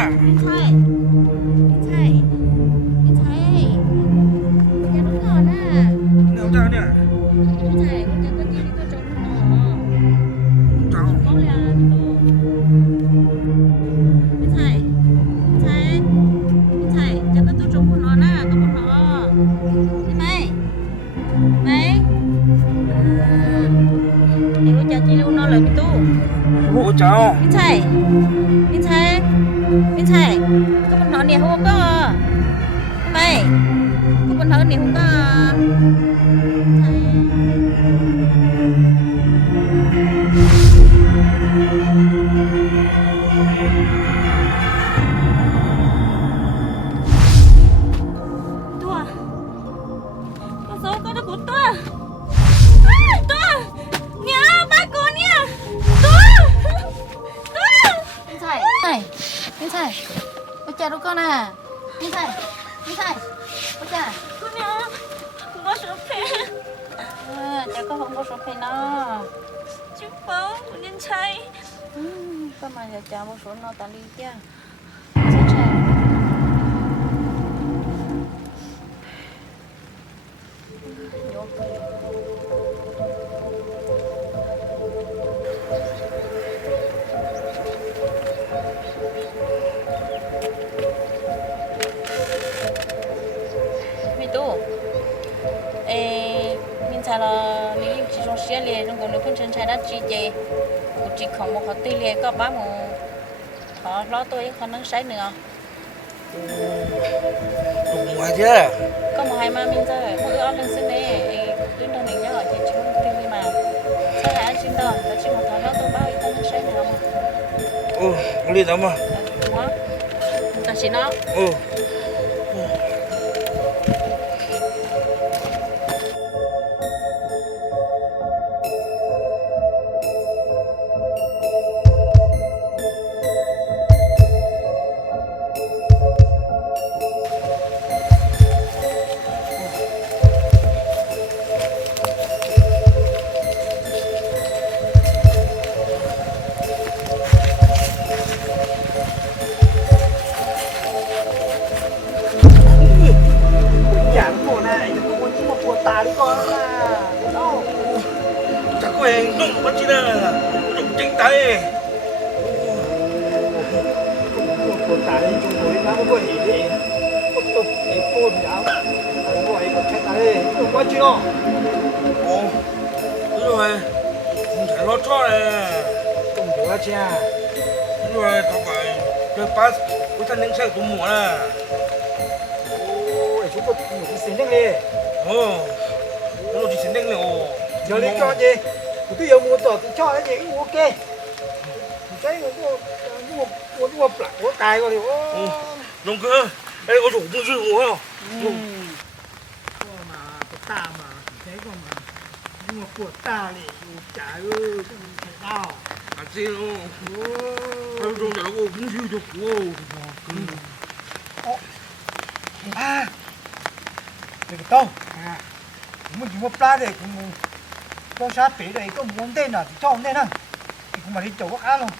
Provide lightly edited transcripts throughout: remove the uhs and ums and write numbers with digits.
à? ใช่ใช่ไม่ใช่แกรู้ก่อนน่ะ Nè cháu nè. ไม่ใช่ก็จะก็จีก็จนหนอ Cháu. เขาเลยอ่ะพี่ตู้ไม่ใช่ไม่ใช่ไม่ใช่จะก็ตู้จงบนนอนน่ะก็บนนอใช่ไหมไหมเดี๋ยวจะจีรู้นอนเลยพี่ตู้ Ủa cháu. ไม่ใช่ไม่ใช่ไม่ใช่ก็บนนอนเนี่ยหัวก็ใช่ไหมก็บนนอนเนี่ยหัวก็ใช่ tua con số có được của tua tua nhớ ba cô nha tua tuaไม่ใช่ไม่ใช่ไม่ใช่ลูกก็น่ะไม่ใช่ไม่ใช่ไม่ใช่คุณเนี่ยคุณก็ชอบเพลงเดี๋ยวก็คงก็ชอบเพลงเนาะจุ๊บเป้าคุณยังใช่ก็มาจากจ้ามาสวนนอตาลีเจ้าใช่ mi tu mình xài là lý chỉ trong xe liền trong còn nếu không chân chạy đã chỉ chế cũng chỉ không một khó tươi liền có bám một khó lo tôi khó nâng sấy nữa Đúng rồi chứ. có một hai mà mình ra rồi mỗi áo lên xin này tuyến đầu mình nhớ ở thì chỉ muốn tươi đi mà sao lại xin đâu là chỉ một thằng lo tôi bao ít nâng sấy nữa mà Ừ, có đi lắm mà. đúng không ta xin nó Ừ. Chẳng cô này, cô muốn một cuộc tà đi con là đâu. Chắc có em đúng bắt chi là đúng chính tay. Một cuộc tà đi chung với nó có gì đi. Có tục để phôn giáo. Gọi có chết tà đi, không có chưa. Ồ, đúng rồi. Không thể lo cho này. Không thể là cha. Đúng rồi, tao phải chơi pass với thanh niên xe của mùa nè. Ôi, chúng có một cái xin đăng đi. Ồ, nó chỉ xin đánh liều. Giờ đi cho gì? Tôi giờ mua tờ tôi cho cái gì cũng ok. Cái mua plak của tài rồi. Ừ, đúng cơ. Ê, có rủ mua dư ngủ không? Mà cái ta mà thấy con mà nhưng mà của ta thì chả ơi không thể nào À, xin không? Ê, rồi chả có cũng dư cho cô. à được không à muốn dùng một pla để cũng có sát bể đây có muốn tên là cho ông tên à thì cũng mà đi chỗ khác luôn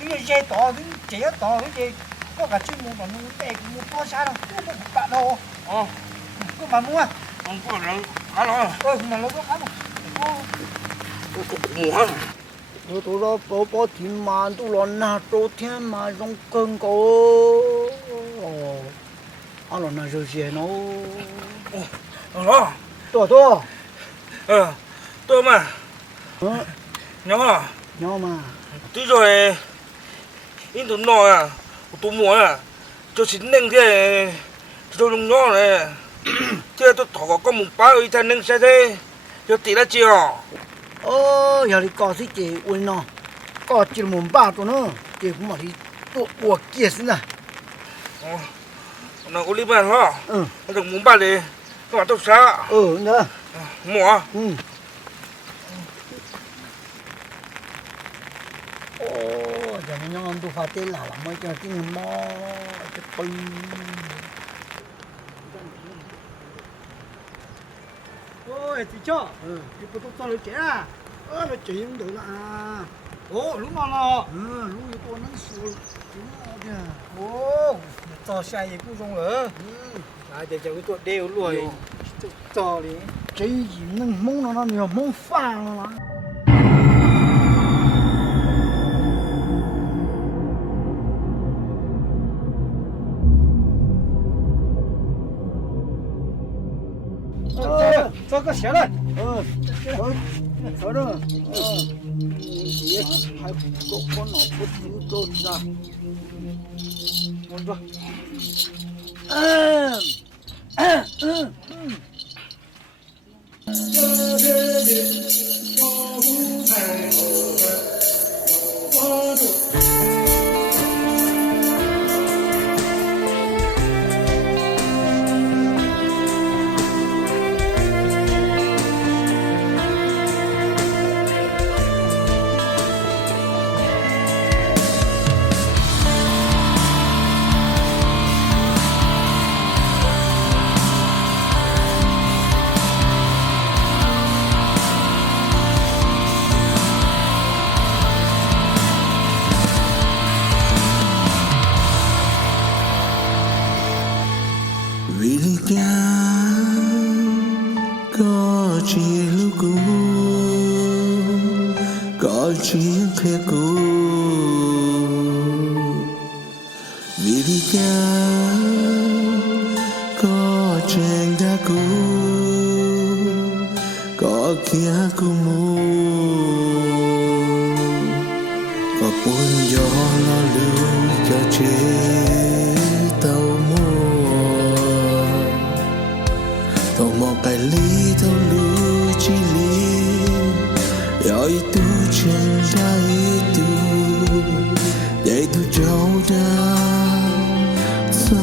cái gì dây to cái chế to cái gì có cả chuyên môn còn muốn để cũng muốn có sát đâu có một bạn đâu Ờ, có mà mua không có là khá lo. mà nó có khác đâu Ngủ hả? tôi đó có tiền mà tôi lo na tôi thêm mà trong cơn có anh lo na rồi gì nó Đó. tôi Tôi mà. Nhớ à? nhau mà Tí rồi in tụi nó à, tụi mua à, cho xin nâng thế, cho lùng nó này, thế tôi thọ có một bao y thanh nâng xe thế, cho tí là chiều. giờ đi có gì chị quên nó có chỉ muốn ba tôi nữa chị cũng mà đi tôi buộc kia xin à Nó có lý bàn hả? ừ Nó được muốn bàn đi, các bạn tôi xa. nữa Mua. giờ nó nhon tôi phải tên là mới cho cái người mò cái pin ôi chị cho thì tôi cho nó trẻ à nó chỉ không được là Ồ, lúc nào là lúc ấy tôi nắng sủi ồ to sai gì cũng không lỡ ai để cho cái tôi đều lùi to đi cái gì nó nhiều mông pha nó cho cái xe này cho đó hai con nó có thứ tốt ra một rồi vì lý có chỉ lúc cũ có chỉ khe cũ vì lý có chàng đã cũ có kia cũ mù có buồn gió lo lưu cho chế tàu tàu mò cái lý tàu lưu chi lý rồi tu chân ra tu để tu trâu ra gió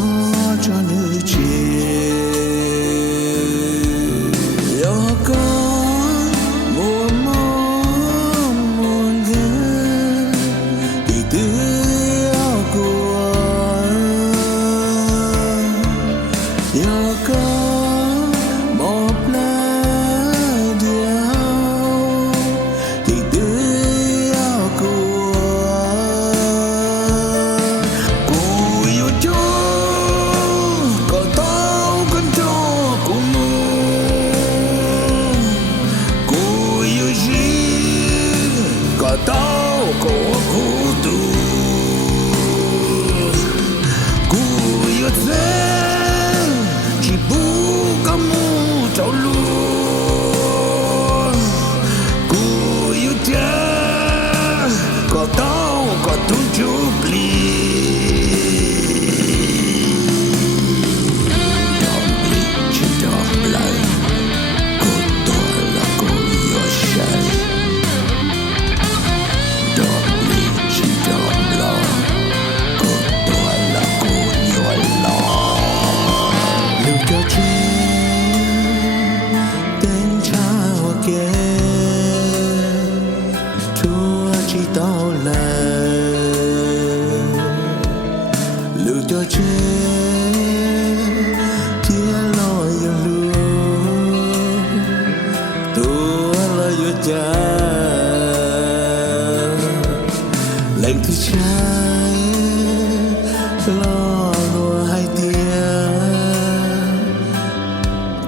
cho nữ chiều yo con mùa mong muôn ghé thì tươi của yo con một lá điệu thì tươi của cô yêu cho còn tao con cho cùng cô yêu gì còn tao có cô tu cô yêu thế chỉ bu kamu trao luôn cô yêu cha có tao có tu chúc ly đom ly chỉ đom lại cô tôi là cô yêu say đom ly chỉ đom lo cô tôi là cô yêu lo lưu cho che tên chào kia chúa chỉ tao là lưu cho che tia lo yêu lưu tua là yêu cha lệnh thứ trái lo lùa hai tia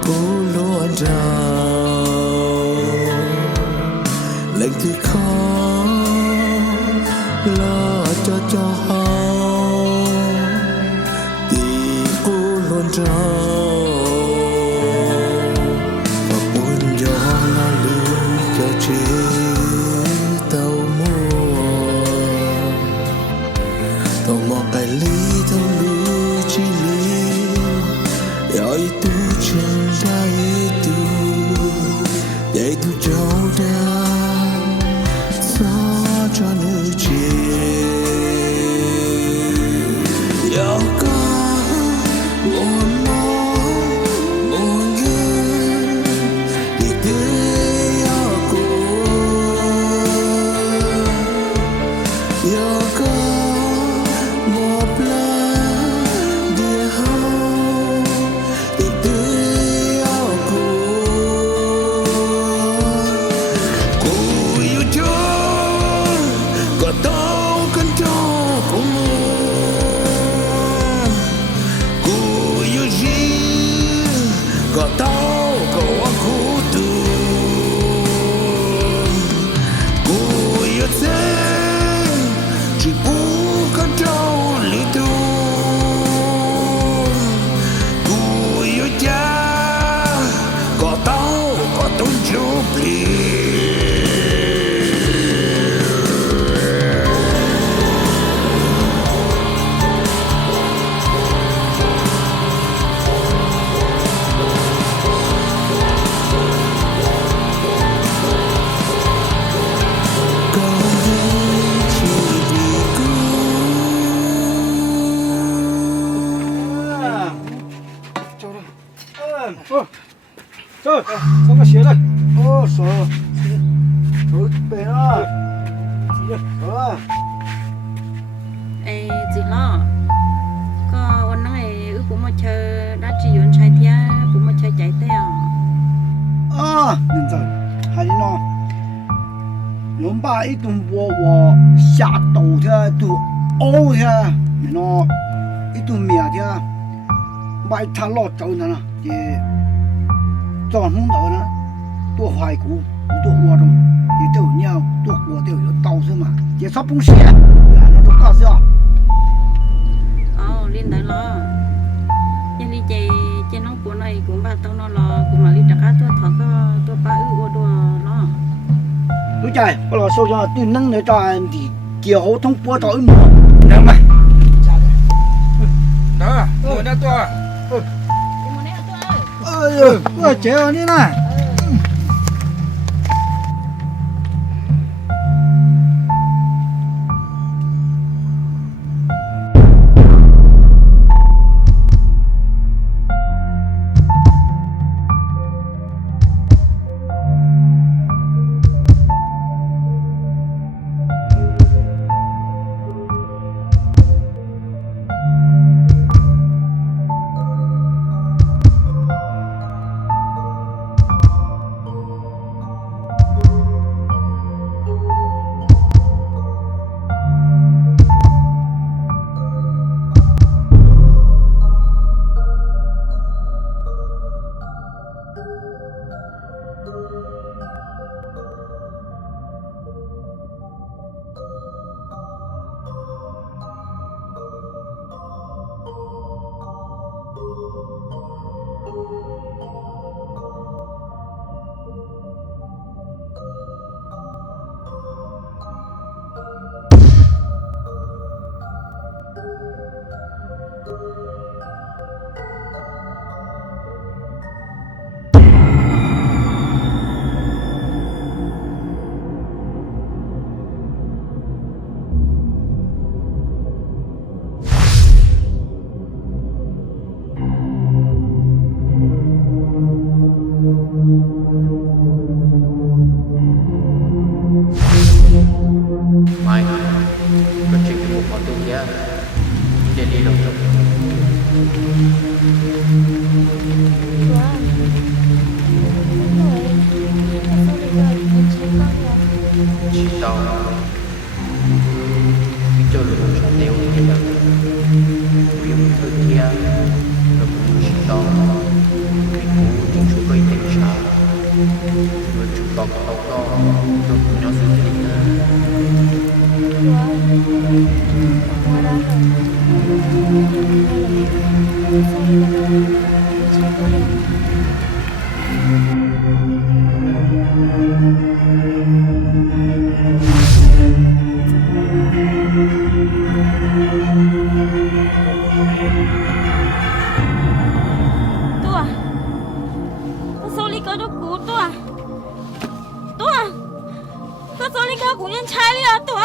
cố luôn trao lệnh thứ khó lo cho hao thì cố luôn trao và buồn gió lo lưu cho chế tàu mò cái lý tàu lưu chi lý rồi tu chân ra tu để tu trâu ra gió cho nữ chiều yo có buồn mong buồn ghê thì tươi yo có một lá điệu thì tươi cô yêu cho Trời, sao mà xé đây? Ô, sợ. Thôi, bể đó. Ê, gì lo? Cóวันนั้นcũng mà chơi đã chỉ muốn chạy thia, cũng mà chơi chạy theo. Nên rồi, hay đi nó. Nhóm ba ít tụm wo xả đầu thế, tụm ô thế, nên nó ít tụm mía thế, bài thà lót châu nữa, thì chọn không đâu nữa, tôi hoài cũ, tôi wo rồi, thì tôi nhau, tôi wo tôi有刀是嘛，也少不写，那都搞笑。 Liên tới lo. Giờ đi chơi nó của này cũng ba tao nó lo, cũng là đi trả cá tôi thọ tôi ba ô đùa nó. Lúc chạy, bây giờ số cho tôi nâng để cho anh thì kiểu thông qua tối mùa. Nâng mày. Đó, ngồi đó tôi. Đi mua nè tôi ơi. Chế vào đi này. Mai, có chuyện với một con tôi nhé. Để đi đâu rồi? Chỉ tao cái chỗ lũ cho đeo như là vì một thứ kia nó cũng chỉ tao cái cú chính số gây tình trạng rồi chúng tao có tao nó cũng nhớ sự tình nữa. Tua. Có số lý cơ đó cú tua. Tua. Có số lý cơ của nhân trai đi à tua.